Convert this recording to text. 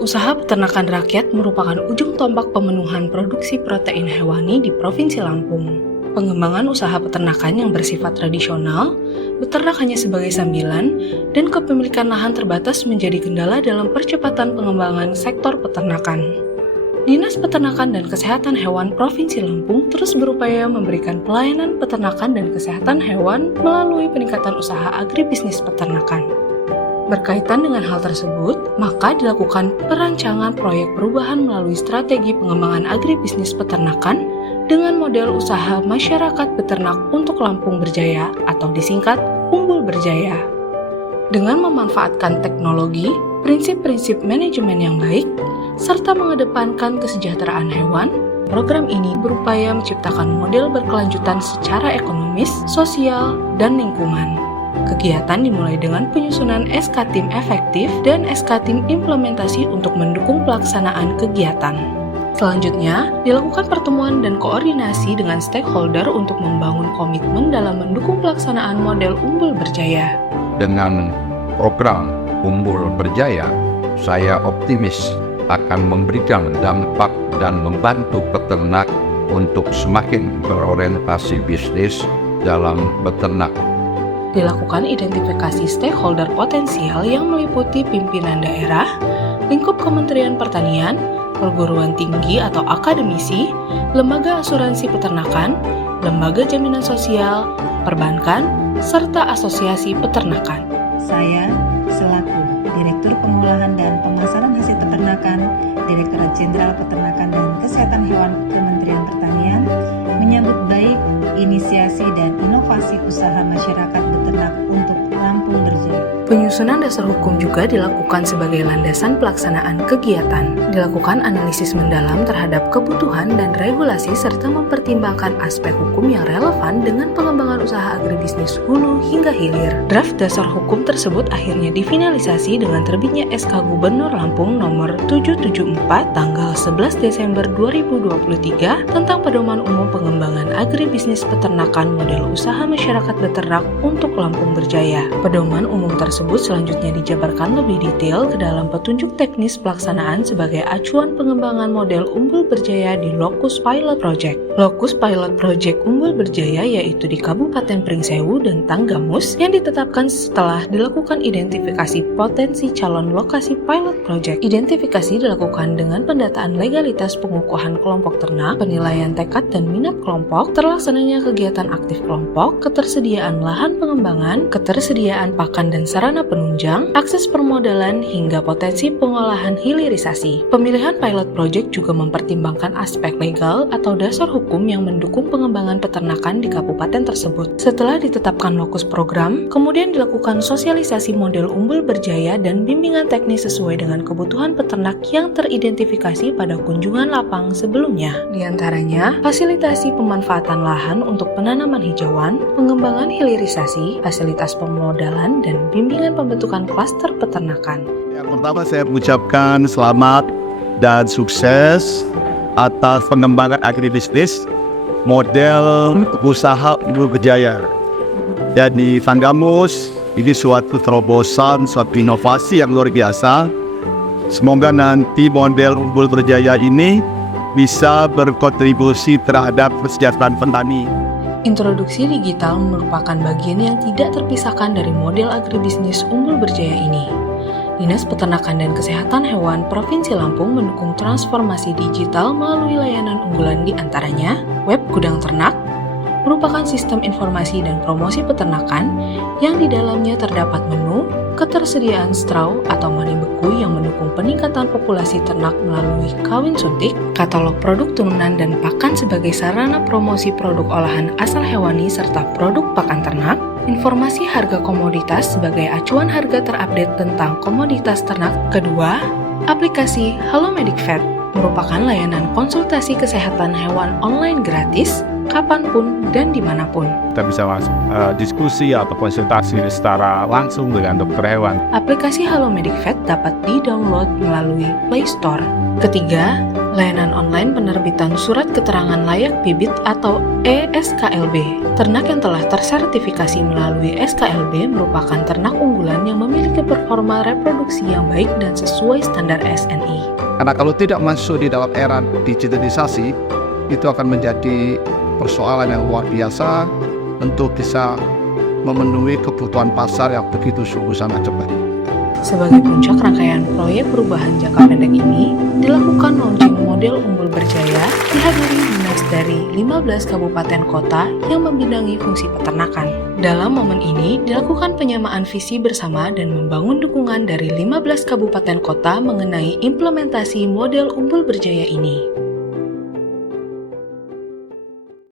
Usaha peternakan rakyat merupakan ujung tombak pemenuhan produksi protein hewani di Provinsi Lampung. Pengembangan usaha peternakan yang bersifat tradisional, beternak hanya sebagai sambilan, dan kepemilikan lahan terbatas menjadi kendala dalam percepatan pengembangan sektor peternakan. Dinas Peternakan dan Kesehatan Hewan Provinsi Lampung terus berupaya memberikan pelayanan peternakan dan kesehatan hewan melalui peningkatan usaha agribisnis peternakan. Berkaitan dengan hal tersebut, maka dilakukan perancangan proyek perubahan melalui strategi pengembangan agribisnis peternakan dengan model usaha masyarakat beternak untuk Lampung Berjaya atau disingkat Umbul Berjaya. Dengan memanfaatkan teknologi, prinsip-prinsip manajemen yang baik, serta mengedepankan kesejahteraan hewan, program ini berupaya menciptakan model berkelanjutan secara ekonomis, sosial, dan lingkungan. Kegiatan dimulai dengan penyusunan SK Tim Efektif dan SK Tim Implementasi untuk mendukung pelaksanaan kegiatan. Selanjutnya, dilakukan pertemuan dan koordinasi dengan stakeholder untuk membangun komitmen dalam mendukung pelaksanaan model Umbul Berjaya. Dengan program Umbul Berjaya, saya optimis akan memberikan dampak dan membantu peternak untuk semakin berorientasi bisnis dalam beternak. Dilakukan identifikasi stakeholder potensial yang meliputi pimpinan daerah, lingkup Kementerian Pertanian, perguruan tinggi atau akademisi, lembaga asuransi peternakan, lembaga jaminan sosial, perbankan, serta asosiasi peternakan. Saya selaku Direktur Pengolahan dan Pemasaran Hasil Peternakan, Direktorat Jenderal Peternakan dan Kesehatan Hewan Kementerian Pertanian, menyambut baik inisiasi dan inovasi usaha masyarakat beternak untuk Lampung Berjaya. Penyusunan dasar hukum juga dilakukan sebagai landasan pelaksanaan kegiatan. Dilakukan analisis mendalam terhadap kebutuhan dan regulasi serta mempertimbangkan aspek hukum yang relevan dengan pengembangan usaha agribisnis hulu hingga hilir. Draft dasar hukum tersebut akhirnya difinalisasi dengan terbitnya SK Gubernur Lampung nomor 774 tanggal 11 Desember 2023 tentang pedoman umum pengembangan agribisnis peternakan model usaha masyarakat beternak untuk Lampung Berjaya. Pedoman umum tersebut selanjutnya dijabarkan lebih detail ke dalam petunjuk teknis pelaksanaan sebagai acuan pengembangan model Umbul Berjaya di Lokus Pilot Project. Lokus Pilot Project Umbul Berjaya yaitu di Kabupaten Pringsewu dan Tanggamus yang ditetapkan setelah dilakukan identifikasi potensi calon lokasi pilot project. Identifikasi dilakukan dengan pendataan legalitas pengukuhan kelompok ternak, penilaian tekad dan minat kelompok, terlaksananya kegiatan aktif kelompok, ketersediaan lahan pengembangan, ketersediaan pakan dan sarana penunjang, akses permodalan, hingga potensi pengolahan hilirisasi. Pemilihan pilot project juga mempertimbangkan aspek legal atau dasar hukum yang mendukung pengembangan peternakan di kabupaten tersebut. Setelah ditetapkan lokus program, kemudian dilakukan sosialisasi model Umbul Berjaya dan bimbingan teknis sesuai dengan kebutuhan peternak yang teridentifikasi pada kunjungan lapang sebelumnya. Di antaranya, fasilitasi pemanfaatan lahan untuk penanaman hijauan, pengembangan hilirisasi, fasilitas pemodalan, dan bimbingan pembentukan klaster peternakan. Yang pertama saya mengucapkan selamat dan sukses atas pengembangan agribisnis model usaha Umbul Berjaya. Dan di Tanggamus ini suatu terobosan, suatu inovasi yang luar biasa. Semoga nanti model Umbul Berjaya ini bisa berkontribusi terhadap kesejahteraan petani. Introduksi digital merupakan bagian yang tidak terpisahkan dari model agribisnis Umbul Berjaya ini. Dinas Peternakan dan Kesehatan Hewan Provinsi Lampung mendukung transformasi digital melalui layanan unggulan di antaranya Web Gudang Ternak, merupakan sistem informasi dan promosi peternakan yang di dalamnya terdapat menu, ketersediaan straw atau mani beku yang mendukung peningkatan populasi ternak melalui kawin suntik, katalog produk turunan dan pakan sebagai sarana promosi produk olahan asal hewani serta produk pakan ternak, informasi harga komoditas sebagai acuan harga terupdate tentang komoditas ternak. Kedua, aplikasi Halo Medic Vet merupakan layanan konsultasi kesehatan hewan online gratis kapanpun dan dimanapun. Kita bisa diskusi atau konsultasi secara langsung dengan dokter hewan. Aplikasi Halo Medic Vet dapat di-download melalui Play Store. Ketiga, Layanan online penerbitan Surat Keterangan Layak Bibit atau ESKLB. Ternak yang telah tersertifikasi melalui SKLB merupakan ternak unggulan yang memiliki performa reproduksi yang baik dan sesuai standar SNI. Karena kalau tidak masuk di dalam era digitalisasi, itu akan menjadi persoalan yang luar biasa untuk bisa memenuhi kebutuhan pasar yang begitu sungguh sangat cepat. Sebagai puncak rangkaian proyek perubahan jangka pendek ini, dilakukan launching model Unggul Berjaya dihadiri dinas dari 15 kabupaten kota yang membidangi fungsi peternakan. Dalam momen ini, dilakukan penyamaan visi bersama dan membangun dukungan dari 15 kabupaten kota mengenai implementasi model Unggul Berjaya ini.